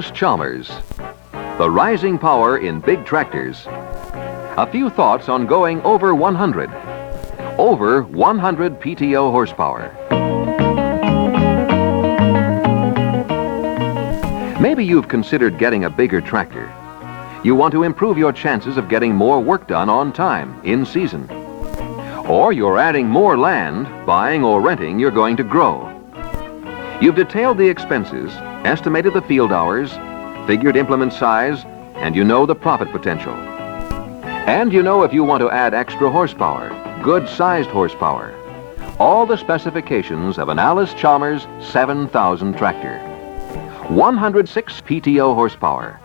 Allis Chalmers. The rising power in big tractors. A few thoughts on going over 100. Over 100 PTO horsepower. Maybe you've considered getting a bigger tractor. You want to improve your chances of getting more work done on time, in season. Or you're adding more land, buying or renting you're going to grow. You've detailed the expenses, estimated the field hours, figured implement size, and you know the profit potential. And you know if you want to add extra horsepower, good-sized horsepower. All the specifications of an Allis Chalmers 7000 tractor. 106 PTO horsepower.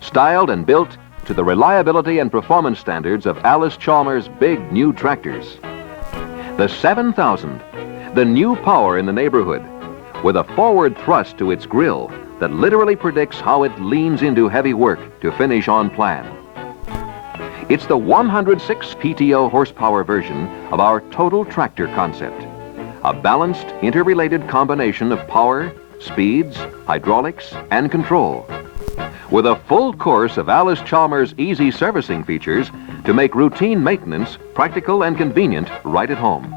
Styled and built to the reliability and performance standards of Allis Chalmers' big new tractors. The 7000, the new power in the neighborhood, with a forward thrust to its grill that literally predicts how it leans into heavy work to finish on plan. It's the 106 PTO horsepower version of our total tractor concept. A balanced, interrelated combination of power, speeds, hydraulics, and control. With a full course of Allis Chalmers' easy servicing features to make routine maintenance practical and convenient right at home.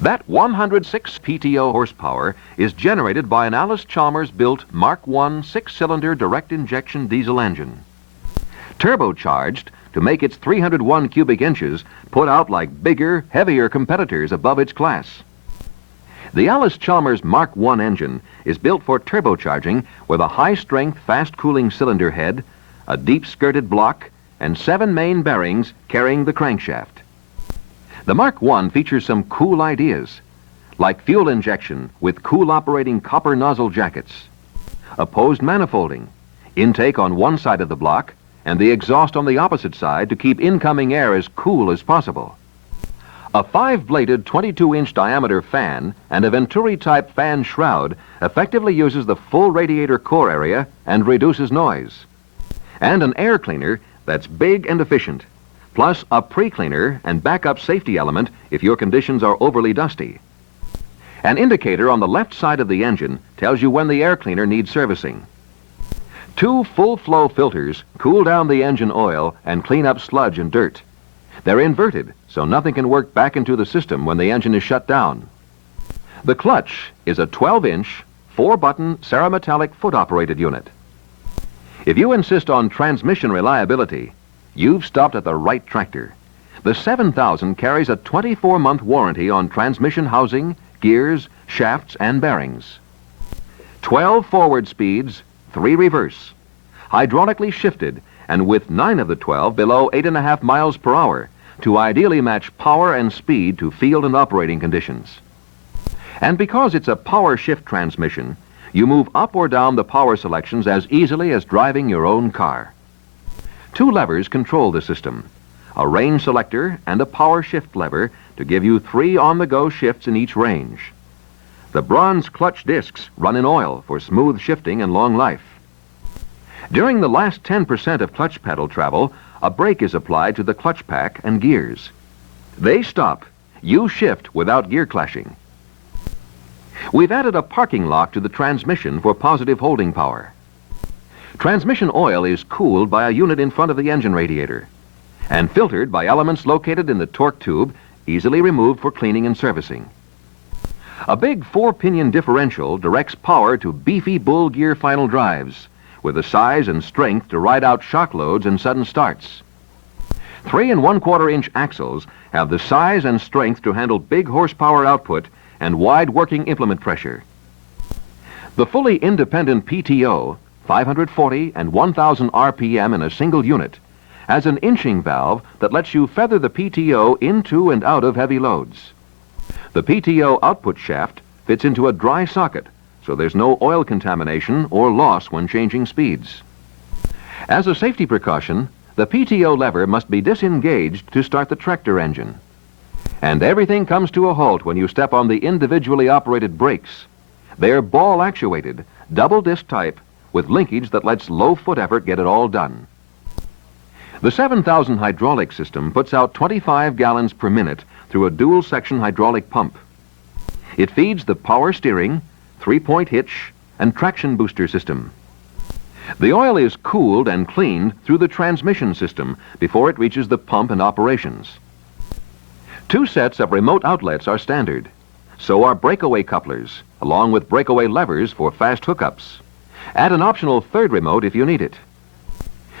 That 106 PTO horsepower is generated by an Allis Chalmers-built Mark I six-cylinder direct injection diesel engine. Turbocharged to make its 301 cubic inches put out like bigger, heavier competitors above its class. The Allis Chalmers Mark I engine is built for turbocharging with a high-strength, fast-cooling cylinder head, a deep-skirted block, and 7 main bearings carrying the crankshaft. The Mark I features some cool ideas, like fuel injection with cool operating copper nozzle jackets, opposed manifolding, intake on one side of the block, and the exhaust on the opposite side to keep incoming air as cool as possible. A 5-bladed 22-inch diameter fan and a Venturi-type fan shroud effectively uses the full radiator core area and reduces noise. And an air cleaner that's big and efficient, plus a pre-cleaner and backup safety element if your conditions are overly dusty. An indicator on the left side of the engine tells you when the air cleaner needs servicing. 2 full-flow filters cool down the engine oil and clean up sludge and dirt. They're inverted, so nothing can work back into the system when the engine is shut down. The clutch is a 12-inch, 4-button cerametallic foot-operated unit. If you insist on transmission reliability, you've stopped at the right tractor. The 7000 carries a 24-month warranty on transmission housing, gears, shafts, and bearings. 12 forward speeds, 3 reverse, hydraulically shifted, and with 9 of the 12 below 8.5 miles per hour to ideally match power and speed to field and operating conditions. And because it's a power shift transmission, you move up or down the power selections as easily as driving your own car. 2 levers control the system, a range selector and a power shift lever to give you 3 on-the-go shifts in each range. The bronze clutch discs run in oil for smooth shifting and long life. During the last 10% of clutch pedal travel, a brake is applied to the clutch pack and gears. They stop. You shift without gear clashing. We've added a parking lock to the transmission for positive holding power. Transmission oil is cooled by a unit in front of the engine radiator and filtered by elements located in the torque tube, easily removed for cleaning and servicing. A big 4-pinion differential directs power to beefy bull gear final drives with the size and strength to ride out shock loads and sudden starts. 3 1/4-inch axles have the size and strength to handle big horsepower output and wide working implement pressure. The fully independent PTO, 540 and 1000 RPM in a single unit, has an inching valve that lets you feather the PTO into and out of heavy loads. The PTO output shaft fits into a dry socket, so there's no oil contamination or loss when changing speeds. As a safety precaution, the PTO lever must be disengaged to start the tractor engine. And everything comes to a halt when you step on the individually operated brakes. They're ball actuated, double disc type, with linkage that lets low foot effort get it all done. The 7000 hydraulic system puts out 25 gallons per minute through a dual-section hydraulic pump. It feeds the power steering, 3-point hitch, and traction booster system. The oil is cooled and cleaned through the transmission system before it reaches the pump and operations. 2 sets of remote outlets are standard. So are breakaway couplers, along with breakaway levers for fast hookups. Add an optional 3rd remote if you need it.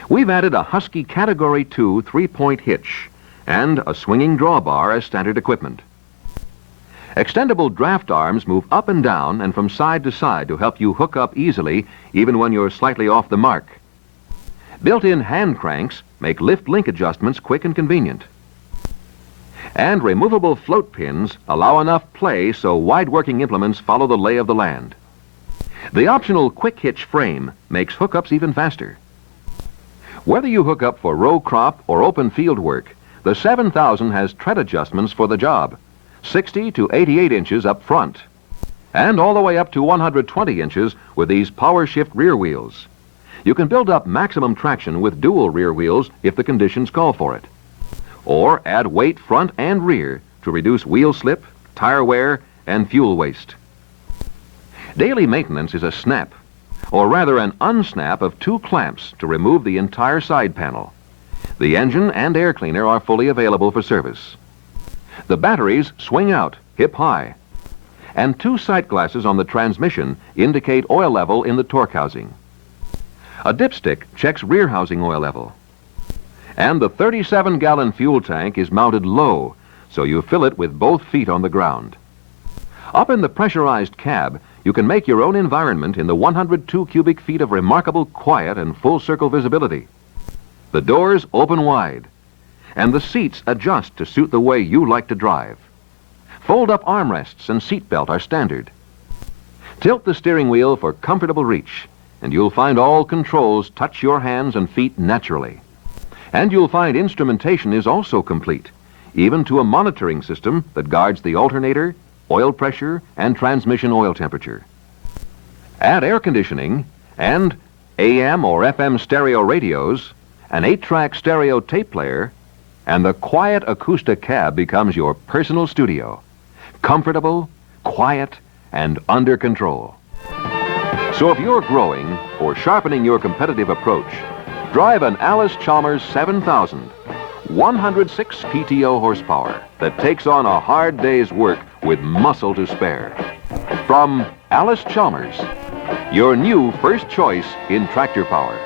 We've added a Husky Category 2 3-point hitch and a swinging drawbar as standard equipment. Extendable draft arms move up and down and from side to side to help you hook up easily even when you're slightly off the mark. Built-in hand cranks make lift link adjustments quick and convenient. And removable float pins allow enough play so wide-working implements follow the lay of the land. The optional quick hitch frame makes hookups even faster. Whether you hook up for row crop or open field work, the 7000 has tread adjustments for the job, 60 to 88 inches up front, and all the way up to 120 inches with these power shift rear wheels. You can build up maximum traction with dual rear wheels if the conditions call for it. Or add weight front and rear to reduce wheel slip, tire wear, and fuel waste. Daily maintenance is a snap, or rather an unsnap of 2 clamps to remove the entire side panel. The engine and air cleaner are fully available for service. The batteries swing out, hip high, and 2 sight glasses on the transmission indicate oil level in the torque housing. A dipstick checks rear housing oil level. And the 37-gallon fuel tank is mounted low, so you fill it with both feet on the ground. Up in the pressurized cab, you can make your own environment in the 102 cubic feet of remarkable quiet and full-circle visibility. The doors open wide, and the seats adjust to suit the way you like to drive. Fold-up armrests and seat belt are standard. Tilt the steering wheel for comfortable reach, and you'll find all controls touch your hands and feet naturally. And you'll find instrumentation is also complete, even to a monitoring system that guards the alternator, oil pressure, and transmission oil temperature. Add air conditioning and AM or FM stereo radios, an 8-track stereo tape player, and the quiet acoustic cab becomes your personal studio. Comfortable, quiet, and under control. So if you're growing or sharpening your competitive approach, drive an Allis Chalmers 7000, 106 PTO horsepower that takes on a hard day's work with muscle to spare. From Allis Chalmers, your new first choice in tractor power.